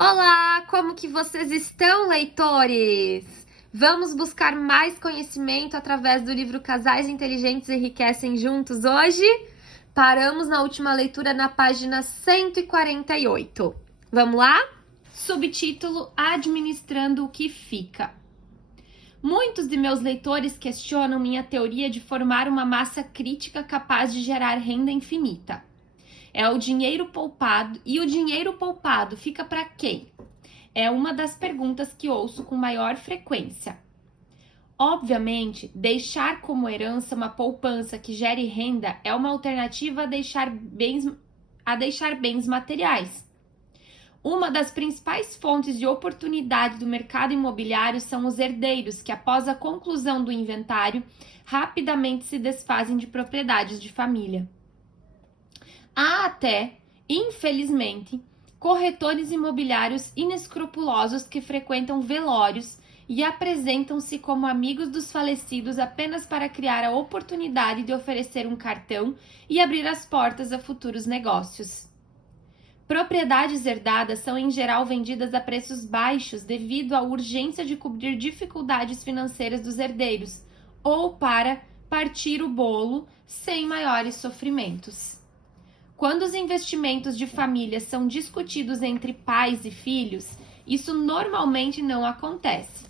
Olá, como que vocês estão, leitores? Vamos buscar mais conhecimento através do livro Casais Inteligentes Enriquecem Juntos hoje? Paramos na última leitura na página 148. Vamos lá? Subtítulo: Administrando o que fica. Muitos de meus leitores questionam minha teoria de formar uma massa crítica capaz de gerar renda infinita. É o dinheiro poupado, e o dinheiro poupado fica para quem? É uma das perguntas que ouço com maior frequência. Obviamente, deixar como herança uma poupança que gere renda é uma alternativa a deixar bens materiais. Uma das principais fontes de oportunidade do mercado imobiliário são os herdeiros, que após a conclusão do inventário, rapidamente se desfazem de propriedades de família. Há até, infelizmente, corretores imobiliários inescrupulosos que frequentam velórios e apresentam-se como amigos dos falecidos apenas para criar a oportunidade de oferecer um cartão e abrir as portas a futuros negócios. Propriedades herdadas são em geral vendidas a preços baixos devido à urgência de cobrir dificuldades financeiras dos herdeiros ou para partir o bolo sem maiores sofrimentos. Quando os investimentos de família são discutidos entre pais e filhos, isso normalmente não acontece.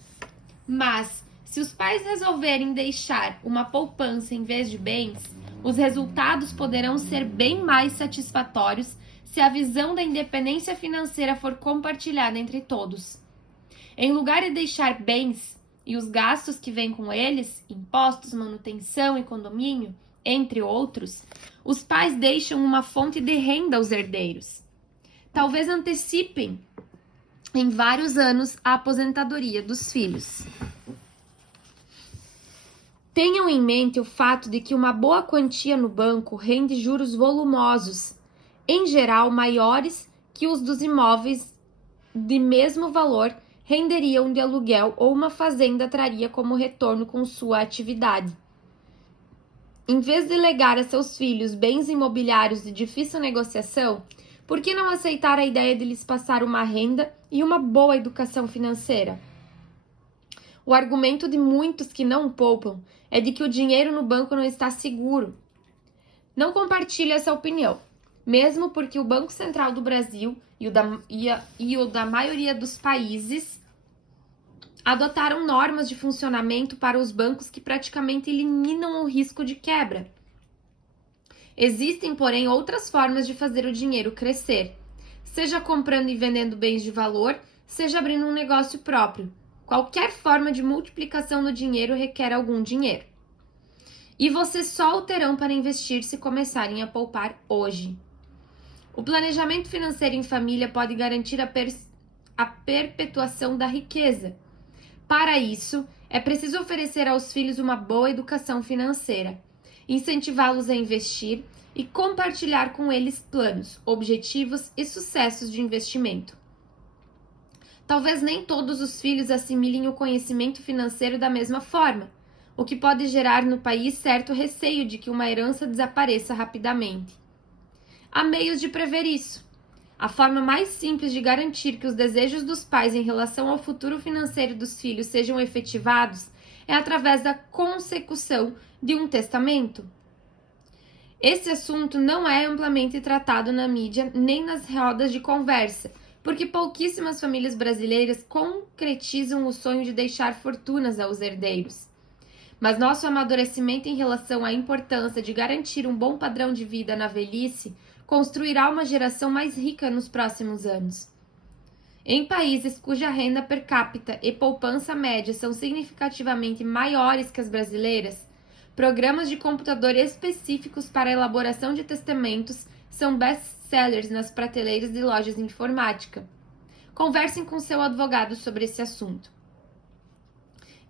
Mas, se os pais resolverem deixar uma poupança em vez de bens, os resultados poderão ser bem mais satisfatórios se a visão da independência financeira for compartilhada entre todos. Em lugar de deixar bens e os gastos que vêm com eles, impostos, manutenção e condomínio, entre outros, os pais deixam uma fonte de renda aos herdeiros. Talvez antecipem em vários anos a aposentadoria dos filhos. Tenham em mente o fato de que uma boa quantia no banco rende juros volumosos, em geral maiores que os dos imóveis de mesmo valor renderiam de aluguel ou uma fazenda traria como retorno com sua atividade. Em vez de legar a seus filhos bens imobiliários de difícil negociação, por que não aceitar a ideia de lhes passar uma renda e uma boa educação financeira? O argumento de muitos que não poupam é de que o dinheiro no banco não está seguro. Não compartilho essa opinião, mesmo porque o Banco Central do Brasil e o da maioria dos países adotaram normas de funcionamento para os bancos que praticamente eliminam o risco de quebra. Existem, porém, outras formas de fazer o dinheiro crescer, seja comprando e vendendo bens de valor, seja abrindo um negócio próprio. Qualquer forma de multiplicação do dinheiro requer algum dinheiro. E vocês só o terão para investir se começarem a poupar hoje. O planejamento financeiro em família pode garantir a perpetuação da riqueza. Para isso, é preciso oferecer aos filhos uma boa educação financeira, incentivá-los a investir e compartilhar com eles planos, objetivos e sucessos de investimento. Talvez nem todos os filhos assimilem o conhecimento financeiro da mesma forma, o que pode gerar no país certo receio de que uma herança desapareça rapidamente. Há meios de prever isso. A forma mais simples de garantir que os desejos dos pais em relação ao futuro financeiro dos filhos sejam efetivados é através da consecução de um testamento. Esse assunto não é amplamente tratado na mídia nem nas rodas de conversa, porque pouquíssimas famílias brasileiras concretizam o sonho de deixar fortunas aos herdeiros. Mas nosso amadurecimento em relação à importância de garantir um bom padrão de vida na velhice construirá uma geração mais rica nos próximos anos. Em países cuja renda per capita e poupança média são significativamente maiores que as brasileiras, programas de computador específicos para a elaboração de testamentos são best-sellers nas prateleiras de lojas de informática. Conversem com seu advogado sobre esse assunto.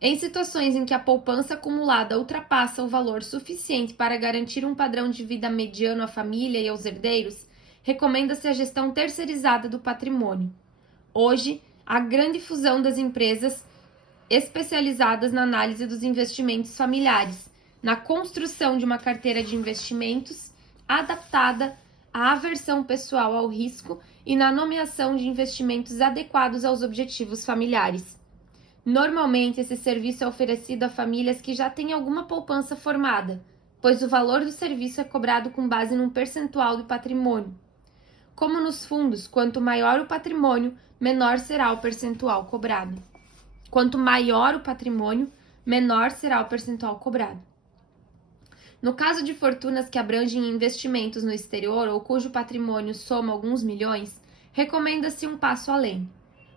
Em situações em que a poupança acumulada ultrapassa o valor suficiente para garantir um padrão de vida mediano à família e aos herdeiros, recomenda-se a gestão terceirizada do patrimônio. Hoje, há grande fusão das empresas especializadas na análise dos investimentos familiares, na construção de uma carteira de investimentos adaptada a aversão pessoal ao risco e na nomeação de investimentos adequados aos objetivos familiares. Normalmente, esse serviço é oferecido a famílias que já têm alguma poupança formada, pois o valor do serviço é cobrado com base num percentual do patrimônio. Como nos fundos, quanto maior o patrimônio, menor será o percentual cobrado. Quanto maior o patrimônio, menor será o percentual cobrado. No caso de fortunas que abrangem investimentos no exterior ou cujo patrimônio soma alguns milhões, recomenda-se um passo além.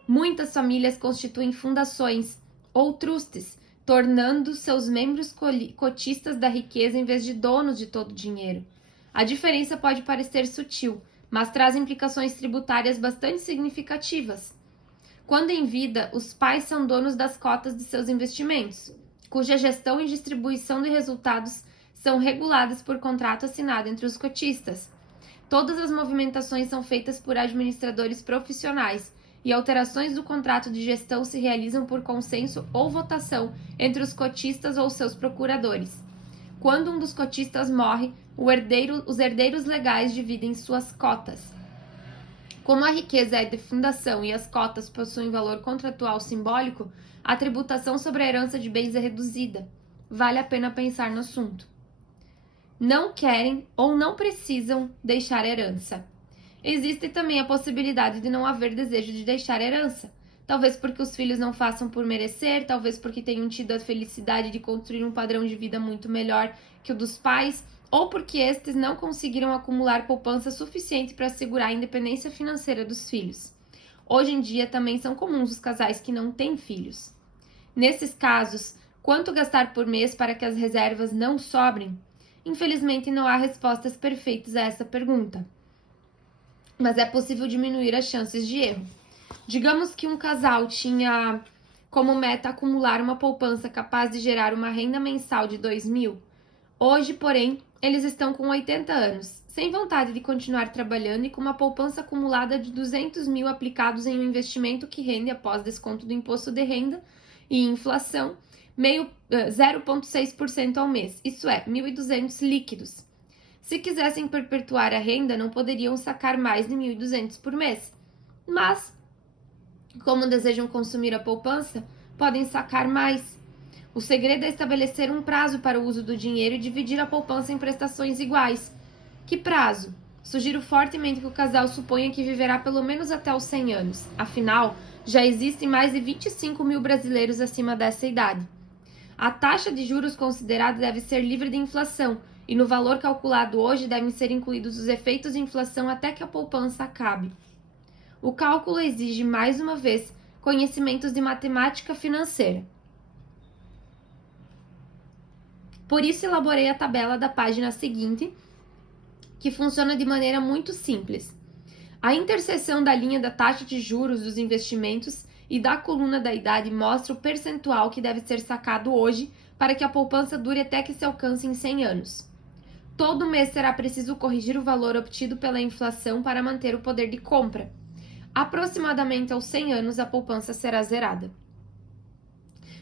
Muitas famílias constituem fundações ou trustes, tornando seus membros cotistas da riqueza em vez de donos de todo o dinheiro. A diferença pode parecer sutil, mas traz implicações tributárias bastante significativas. Quando em vida, os pais são donos das cotas de seus investimentos, cuja gestão e distribuição de resultados são reguladas por contrato assinado entre os cotistas. Todas as movimentações são feitas por administradores profissionais e alterações do contrato de gestão se realizam por consenso ou votação entre os cotistas ou seus procuradores. Quando um dos cotistas morre, os herdeiros legais dividem suas cotas. Como a riqueza é de fundação e as cotas possuem valor contratual simbólico, a tributação sobre a herança de bens é reduzida. Vale a pena pensar no assunto. Não querem ou não precisam deixar herança. Existe também a possibilidade de não haver desejo de deixar herança. Talvez porque os filhos não façam por merecer, talvez porque tenham tido a felicidade de construir um padrão de vida muito melhor que o dos pais, ou porque estes não conseguiram acumular poupança suficiente para assegurar a independência financeira dos filhos. Hoje em dia também são comuns os casais que não têm filhos. Nesses casos, quanto gastar por mês para que as reservas não sobrem? Infelizmente não há respostas perfeitas a essa pergunta, mas é possível diminuir as chances de erro. Digamos que um casal tinha como meta acumular uma poupança capaz de gerar uma renda mensal de 2.000. Hoje, porém, eles estão com 80 anos, sem vontade de continuar trabalhando e com uma poupança acumulada de 200.000 aplicados em um investimento que rende, após desconto do imposto de renda e inflação, 0,6% ao mês, isso é, 1.200 líquidos. Se quisessem perpetuar a renda, não poderiam sacar mais de 1.200 por mês. Mas, como desejam consumir a poupança, podem sacar mais. O segredo é estabelecer um prazo para o uso do dinheiro e dividir a poupança em prestações iguais. Que prazo? Sugiro fortemente que o casal suponha que viverá pelo menos até os 100 anos. Afinal, já existem mais de 25.000 brasileiros acima dessa idade. A taxa de juros considerada deve ser livre de inflação, e no valor calculado hoje devem ser incluídos os efeitos de inflação até que a poupança acabe. O cálculo exige, mais uma vez, conhecimentos de matemática financeira. Por isso, elaborei a tabela da página seguinte, que funciona de maneira muito simples. A interseção da linha da taxa de juros dos investimentos e da coluna da idade mostra o percentual que deve ser sacado hoje para que a poupança dure até que se alcance em 100 anos. Todo mês será preciso corrigir o valor obtido pela inflação para manter o poder de compra. Aproximadamente aos 100 anos, a poupança será zerada.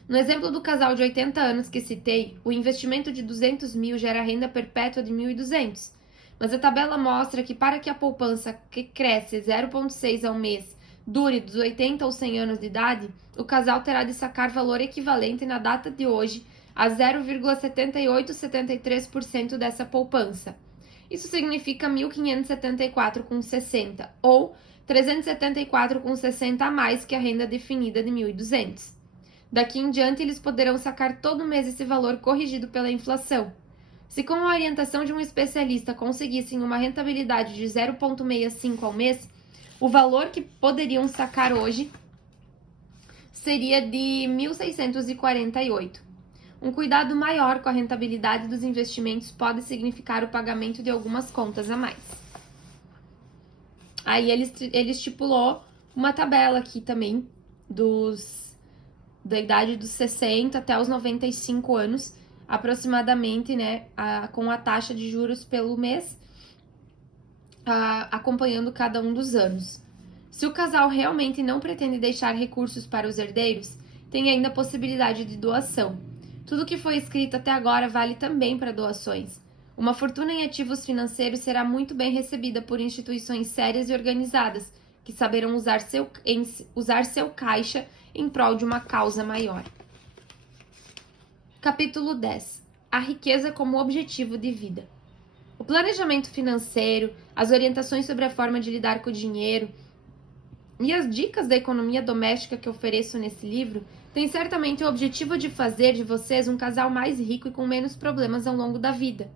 No exemplo do casal de 80 anos que citei, o investimento de 200.000 gera renda perpétua de 1.200, mas a tabela mostra que para que a poupança, que cresce 0,6 ao mês, dure dos 80 aos 100 anos de idade, o casal terá de sacar valor equivalente na data de hoje a 0,7873% dessa poupança. Isso significa 1.574,60 ou 374,60 a mais que a renda definida de 1.200. Daqui em diante, eles poderão sacar todo mês esse valor corrigido pela inflação. Se com a orientação de um especialista conseguissem uma rentabilidade de 0,65 ao mês, o valor que poderiam sacar hoje seria de 1.648. Um cuidado maior com a rentabilidade dos investimentos pode significar o pagamento de algumas contas a mais. Aí ele estipulou uma tabela aqui também da idade dos 60 até os 95 anos, aproximadamente, né, com a taxa de juros pelo mês, acompanhando cada um dos anos. Se o casal realmente não pretende deixar recursos para os herdeiros, tem ainda a possibilidade de doação. Tudo que foi escrito até agora vale também para doações. Uma fortuna em ativos financeiros será muito bem recebida por instituições sérias e organizadas, que saberão usar seu caixa em prol de uma causa maior. Capítulo 10. A riqueza como objetivo de vida. O planejamento financeiro, as orientações sobre a forma de lidar com o dinheiro e as dicas da economia doméstica que ofereço nesse livro têm certamente o objetivo de fazer de vocês um casal mais rico e com menos problemas ao longo da vida.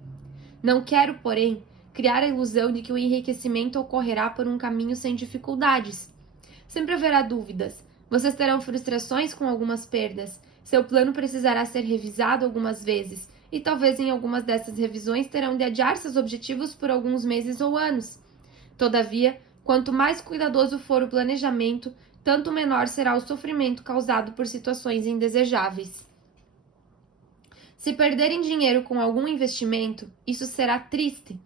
Não quero, porém, criar a ilusão de que o enriquecimento ocorrerá por um caminho sem dificuldades. Sempre haverá dúvidas. Vocês terão frustrações com algumas perdas. Seu plano precisará ser revisado algumas vezes, e talvez em algumas dessas revisões terão de adiar seus objetivos por alguns meses ou anos. Todavia, quanto mais cuidadoso for o planejamento, tanto menor será o sofrimento causado por situações indesejáveis. Se perderem dinheiro com algum investimento, isso será triste.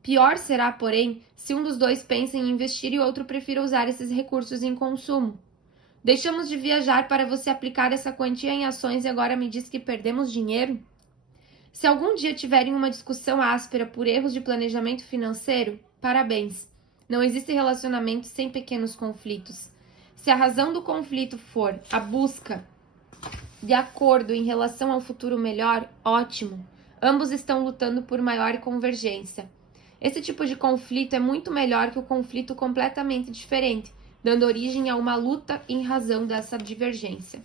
Pior será, porém, se um dos dois pensa em investir e outro prefira usar esses recursos em consumo. Deixamos de viajar para você aplicar essa quantia em ações e agora me diz que perdemos dinheiro? Se algum dia tiverem uma discussão áspera por erros de planejamento financeiro, parabéns. Não existe relacionamento sem pequenos conflitos. Se a razão do conflito for a busca de acordo em relação ao futuro melhor, ótimo. Ambos estão lutando por maior convergência. Esse tipo de conflito é muito melhor que o conflito completamente diferente, dando origem a uma luta em razão dessa divergência.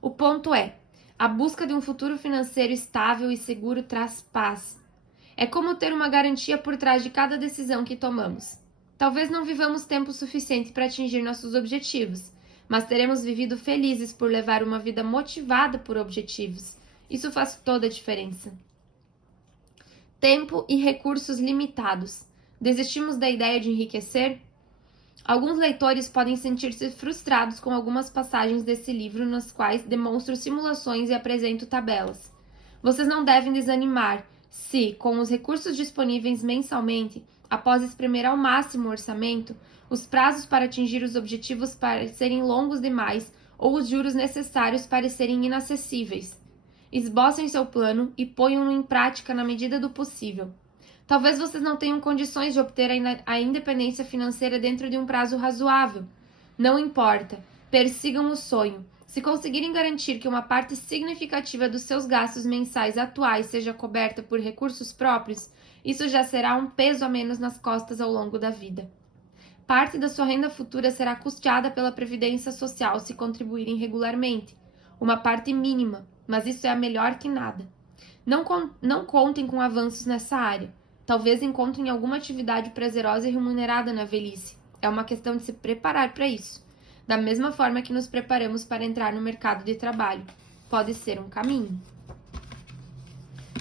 O ponto é, a busca de um futuro financeiro estável e seguro traz paz. É como ter uma garantia por trás de cada decisão que tomamos. Talvez não vivamos tempo suficiente para atingir nossos objetivos, mas teremos vivido felizes por levar uma vida motivada por objetivos. Isso faz toda a diferença. Tempo e recursos limitados. Desistimos da ideia de enriquecer? Alguns leitores podem sentir-se frustrados com algumas passagens desse livro nas quais demonstro simulações e apresento tabelas. Vocês não devem desanimar se, com os recursos disponíveis mensalmente, após espremer ao máximo o orçamento, os prazos para atingir os objetivos parecerem longos demais ou os juros necessários parecerem inacessíveis. Esbocem seu plano e ponham-no em prática na medida do possível. Talvez vocês não tenham condições de obter a independência financeira dentro de um prazo razoável. Não importa, persigam o sonho. Se conseguirem garantir que uma parte significativa dos seus gastos mensais atuais seja coberta por recursos próprios, isso já será um peso a menos nas costas ao longo da vida. Parte da sua renda futura será custeada pela Previdência Social se contribuírem regularmente. Uma parte mínima, mas isso é melhor que nada. Não contem com avanços nessa área. Talvez encontrem alguma atividade prazerosa e remunerada na velhice. É uma questão de se preparar para isso. Da mesma forma que nos preparamos para entrar no mercado de trabalho. Pode ser um caminho.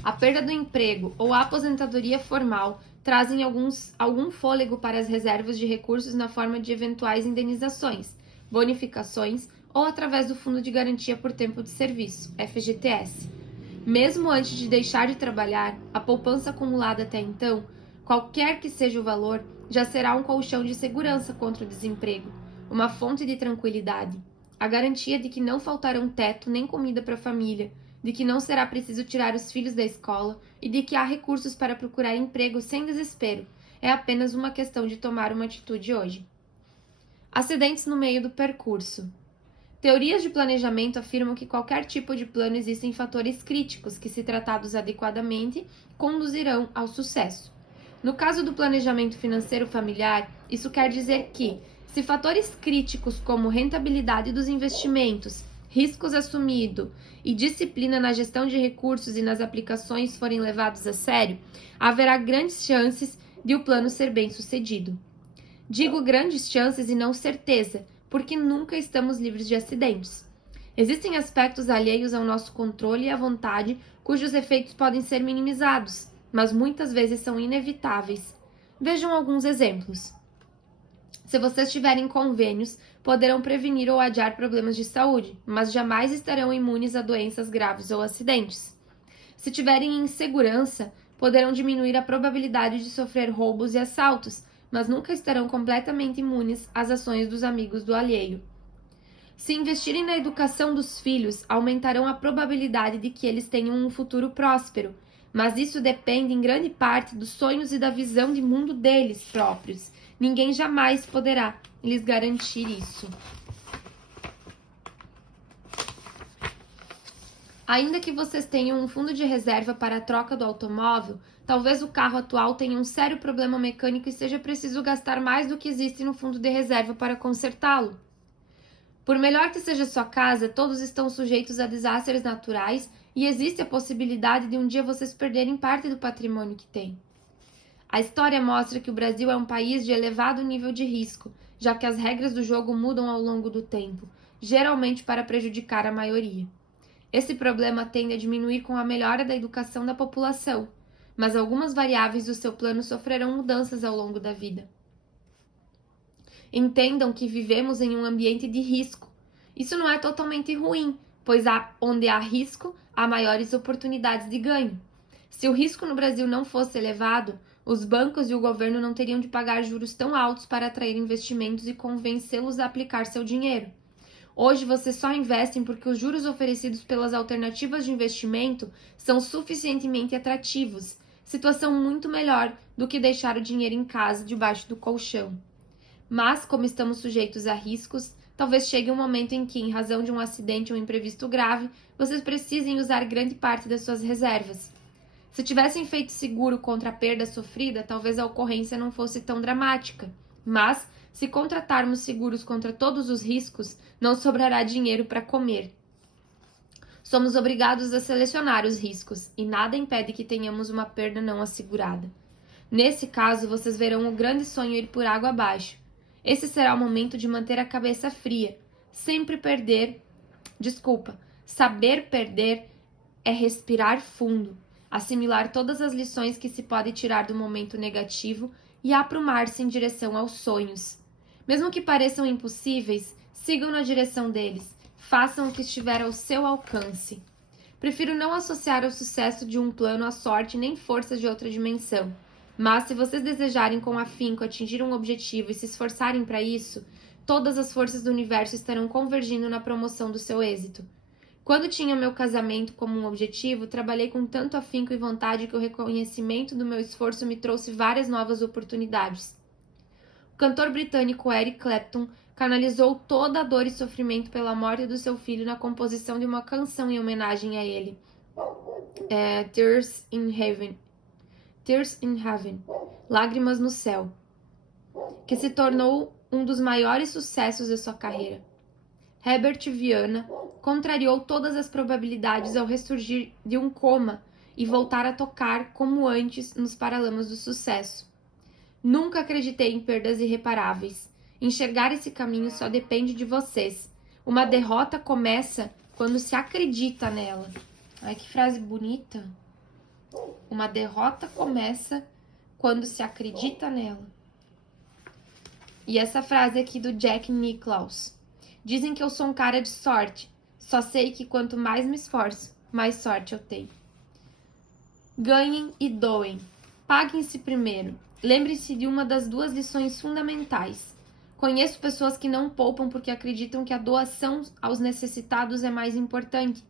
A perda do emprego ou a aposentadoria formal trazem algum fôlego para as reservas de recursos na forma de eventuais indenizações, bonificações ou através do Fundo de Garantia por Tempo de Serviço, FGTS. Mesmo antes de deixar de trabalhar, a poupança acumulada até então, qualquer que seja o valor, já será um colchão de segurança contra o desemprego, uma fonte de tranquilidade, a garantia de que não faltarão teto nem comida para a família, de que não será preciso tirar os filhos da escola e de que há recursos para procurar emprego sem desespero. É apenas uma questão de tomar uma atitude hoje. Acidentes no meio do percurso. Teorias de planejamento afirmam que qualquer tipo de plano existem fatores críticos que, se tratados adequadamente, conduzirão ao sucesso. No caso do planejamento financeiro familiar, isso quer dizer que, se fatores críticos como rentabilidade dos investimentos, riscos assumidos e disciplina na gestão de recursos e nas aplicações forem levados a sério, haverá grandes chances de o plano ser bem-sucedido. Digo grandes chances e não certeza, porque nunca estamos livres de acidentes. Existem aspectos alheios ao nosso controle e à vontade, cujos efeitos podem ser minimizados, mas muitas vezes são inevitáveis. Vejam alguns exemplos. Se vocês tiverem convênios, poderão prevenir ou adiar problemas de saúde, mas jamais estarão imunes a doenças graves ou acidentes. Se tiverem insegurança, poderão diminuir a probabilidade de sofrer roubos e assaltos, mas nunca estarão completamente imunes às ações dos amigos do alheio. Se investirem na educação dos filhos, aumentarão a probabilidade de que eles tenham um futuro próspero, Mas isso depende em grande parte dos sonhos e da visão de mundo deles próprios. Ninguém jamais poderá lhes garantir isso. Ainda que vocês tenham um fundo de reserva para a troca do automóvel, talvez o carro atual tenha um sério problema mecânico e seja preciso gastar mais do que existe no fundo de reserva para consertá-lo. Por melhor que seja sua casa, todos estão sujeitos a desastres naturais e existe a possibilidade de um dia vocês perderem parte do patrimônio que têm. A história mostra que o Brasil é um país de elevado nível de risco, já que as regras do jogo mudam ao longo do tempo, geralmente para prejudicar a maioria. Esse problema tende a diminuir com a melhora da educação da população, mas algumas variáveis do seu plano sofrerão mudanças ao longo da vida. Entendam que vivemos em um ambiente de risco. Isso não é totalmente ruim, pois onde há risco, há maiores oportunidades de ganho. Se o risco no Brasil não fosse elevado, os bancos e o governo não teriam de pagar juros tão altos para atrair investimentos e convencê-los a aplicar seu dinheiro. Hoje vocês só investem porque os juros oferecidos pelas alternativas de investimento são suficientemente atrativos, situação muito melhor do que deixar o dinheiro em casa debaixo do colchão. Mas, como estamos sujeitos a riscos, talvez chegue um momento em que, em razão de um acidente ou imprevisto grave, vocês precisem usar grande parte das suas reservas. Se tivessem feito seguro contra a perda sofrida, talvez a ocorrência não fosse tão dramática. Mas, se contratarmos seguros contra todos os riscos, não sobrará dinheiro para comer. Somos obrigados a selecionar os riscos, e nada impede que tenhamos uma perda não assegurada. Nesse caso, vocês verão o grande sonho ir por água abaixo. Esse será o momento de manter a cabeça fria. Saber perder é respirar fundo, assimilar todas as lições que se pode tirar do momento negativo e aprumar-se em direção aos sonhos. Mesmo que pareçam impossíveis, sigam na direção deles. Façam o que estiver ao seu alcance. Prefiro não associar o sucesso de um plano à sorte nem forças de outra dimensão. Mas se vocês desejarem com afinco atingir um objetivo e se esforçarem para isso, todas as forças do universo estarão convergindo na promoção do seu êxito. Quando tinha meu casamento como um objetivo, trabalhei com tanto afinco e vontade que o reconhecimento do meu esforço me trouxe várias novas oportunidades. O cantor britânico Eric Clapton canalizou toda a dor e sofrimento pela morte do seu filho na composição de uma canção em homenagem a ele, Tears in Heaven, Lágrimas no Céu, que se tornou um dos maiores sucessos de sua carreira. Herbert Viana contrariou todas as probabilidades ao ressurgir de um coma e voltar a tocar como antes nos paralamas do sucesso. Nunca acreditei em perdas irreparáveis. Enxergar esse caminho só depende de vocês. Uma derrota começa quando se acredita nela. Ai, que frase bonita. Uma derrota começa quando se acredita nela. E essa frase aqui do Jack Nicklaus. Dizem que eu sou um cara de sorte. Só sei que quanto mais me esforço, mais sorte eu tenho. Ganhem e doem. Paguem-se primeiro. Lembre-se de uma das duas lições fundamentais. Conheço pessoas que não poupam porque acreditam que a doação aos necessitados é mais importante.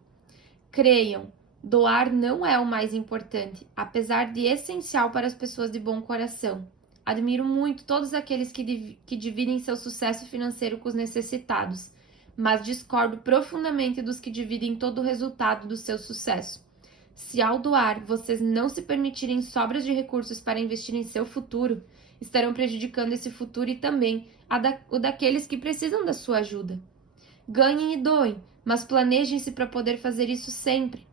Creiam, doar não é o mais importante, apesar de essencial para as pessoas de bom coração. Admiro muito todos aqueles que dividem seu sucesso financeiro com os necessitados, mas discordo profundamente dos que dividem todo o resultado do seu sucesso. Se ao doar vocês não se permitirem sobras de recursos para investir em seu futuro, estarão prejudicando esse futuro e também o daqueles que precisam da sua ajuda. Ganhem e doem, mas planejem-se para poder fazer isso sempre.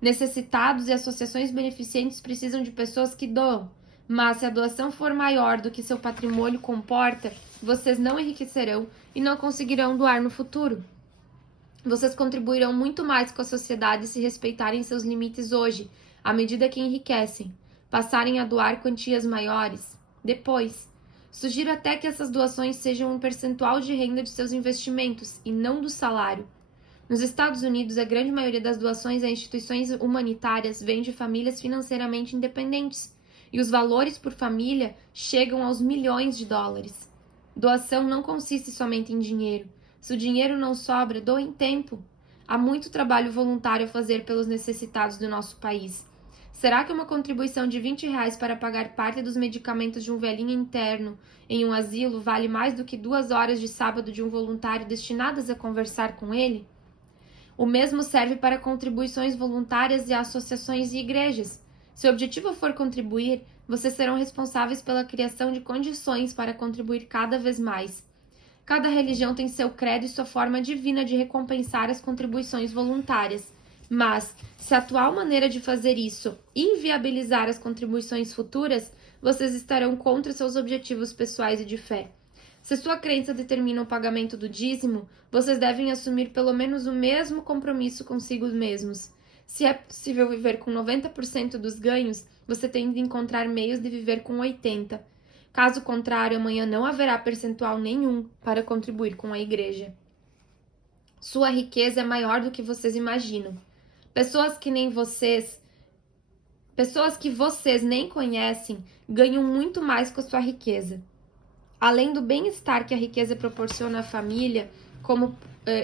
Necessitados e associações beneficentes precisam de pessoas que doam, mas se a doação for maior do que seu patrimônio comporta, vocês não enriquecerão e não conseguirão doar no futuro. Vocês contribuirão muito mais com a sociedade se respeitarem seus limites hoje, à medida que enriquecem, passarem a doar quantias maiores. Depois, sugiro até que essas doações sejam um percentual de renda de seus investimentos e não do salário. Nos Estados Unidos, a grande maioria das doações a instituições humanitárias vem de famílias financeiramente independentes, e os valores por família chegam aos milhões de dólares. Doação não consiste somente em dinheiro. Se o dinheiro não sobra, doem tempo. Há muito trabalho voluntário a fazer pelos necessitados do nosso país. Será que uma contribuição de R$ 20 para pagar parte dos medicamentos de um velhinho interno em um asilo vale mais do que 2 horas de sábado de um voluntário destinadas a conversar com ele? O mesmo serve para contribuições voluntárias e associações e igrejas. Se o objetivo for contribuir, vocês serão responsáveis pela criação de condições para contribuir cada vez mais. Cada religião tem seu credo e sua forma divina de recompensar as contribuições voluntárias. Mas, se a atual maneira de fazer isso inviabilizar as contribuições futuras, vocês estarão contra seus objetivos pessoais e de fé. Se sua crença determina o pagamento do dízimo, vocês devem assumir pelo menos o mesmo compromisso consigo mesmos. Se é possível viver com 90% dos ganhos, você tem de encontrar meios de viver com 80%. Caso contrário, amanhã não haverá percentual nenhum para contribuir com a igreja. Sua riqueza é maior do que vocês imaginam. Pessoas que vocês nem conhecem ganham muito mais com a sua riqueza. Além do bem-estar que a riqueza proporciona à família, como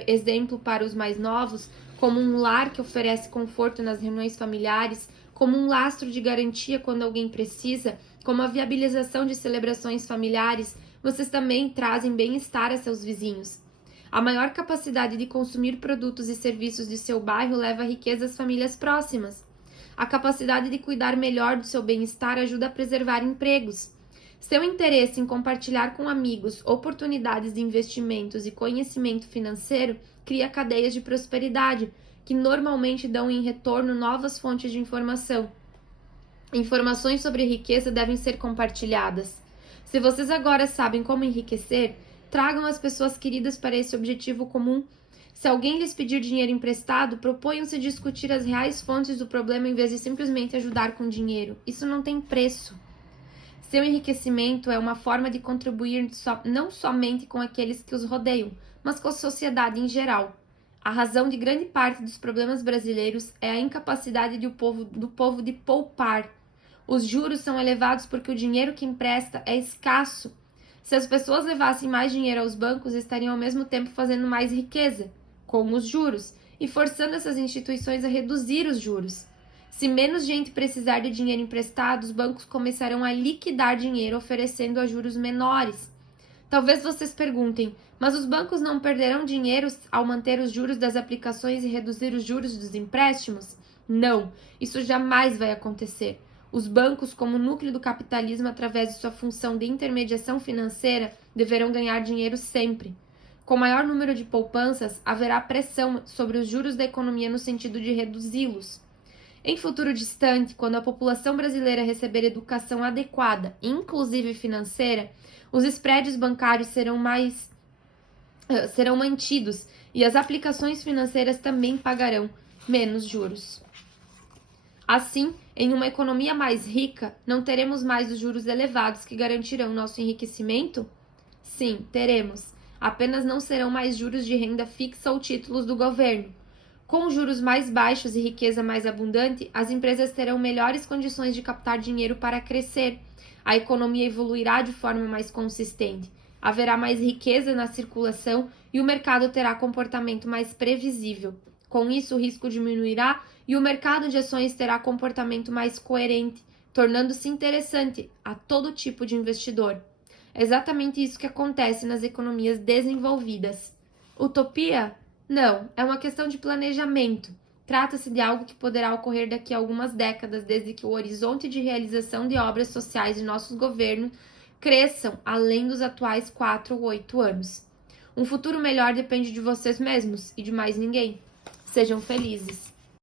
exemplo para os mais novos, como um lar que oferece conforto nas reuniões familiares, como um lastro de garantia quando alguém precisa, como a viabilização de celebrações familiares, vocês também trazem bem-estar a seus vizinhos. A maior capacidade de consumir produtos e serviços de seu bairro leva a riqueza às famílias próximas. A capacidade de cuidar melhor do seu bem-estar ajuda a preservar empregos. Seu interesse em compartilhar com amigos oportunidades de investimentos e conhecimento financeiro cria cadeias de prosperidade, que normalmente dão em retorno novas fontes de informação. Informações sobre riqueza devem ser compartilhadas. Se vocês agora sabem como enriquecer, tragam as pessoas queridas para esse objetivo comum. Se alguém lhes pedir dinheiro emprestado, proponham-se discutir as reais fontes do problema em vez de simplesmente ajudar com dinheiro. Isso não tem preço. Seu enriquecimento é uma forma de contribuir não somente com aqueles que os rodeiam, mas com a sociedade em geral. A razão de grande parte dos problemas brasileiros é a incapacidade do povo de poupar. Os juros são elevados porque o dinheiro que empresta é escasso. Se as pessoas levassem mais dinheiro aos bancos, estariam ao mesmo tempo fazendo mais riqueza, com os juros, e forçando essas instituições a reduzir os juros. Se menos gente precisar de dinheiro emprestado, os bancos começarão a liquidar dinheiro oferecendo a juros menores. Talvez vocês perguntem, mas os bancos não perderão dinheiro ao manter os juros das aplicações e reduzir os juros dos empréstimos? Não, isso jamais vai acontecer. Os bancos, como núcleo do capitalismo através de sua função de intermediação financeira, deverão ganhar dinheiro sempre. Com maior número de poupanças, haverá pressão sobre os juros da economia no sentido de reduzi-los. Em futuro distante, quando a população brasileira receber educação adequada, inclusive financeira, os spreads bancários serão mantidos e as aplicações financeiras também pagarão menos juros. Assim, em uma economia mais rica, não teremos mais os juros elevados que garantirão nosso enriquecimento? Sim, teremos. Apenas não serão mais juros de renda fixa ou títulos do governo. Com juros mais baixos e riqueza mais abundante, as empresas terão melhores condições de captar dinheiro para crescer. A economia evoluirá de forma mais consistente. Haverá mais riqueza na circulação e o mercado terá comportamento mais previsível. Com isso, o risco diminuirá e o mercado de ações terá comportamento mais coerente, tornando-se interessante a todo tipo de investidor. É exatamente isso que acontece nas economias desenvolvidas. Utopia? Não, é uma questão de planejamento. Trata-se de algo que poderá ocorrer daqui a algumas décadas, desde que o horizonte de realização de obras sociais de nossos governos cresçam além dos atuais 4 ou 8 anos. Um futuro melhor depende de vocês mesmos e de mais ninguém. Sejam felizes.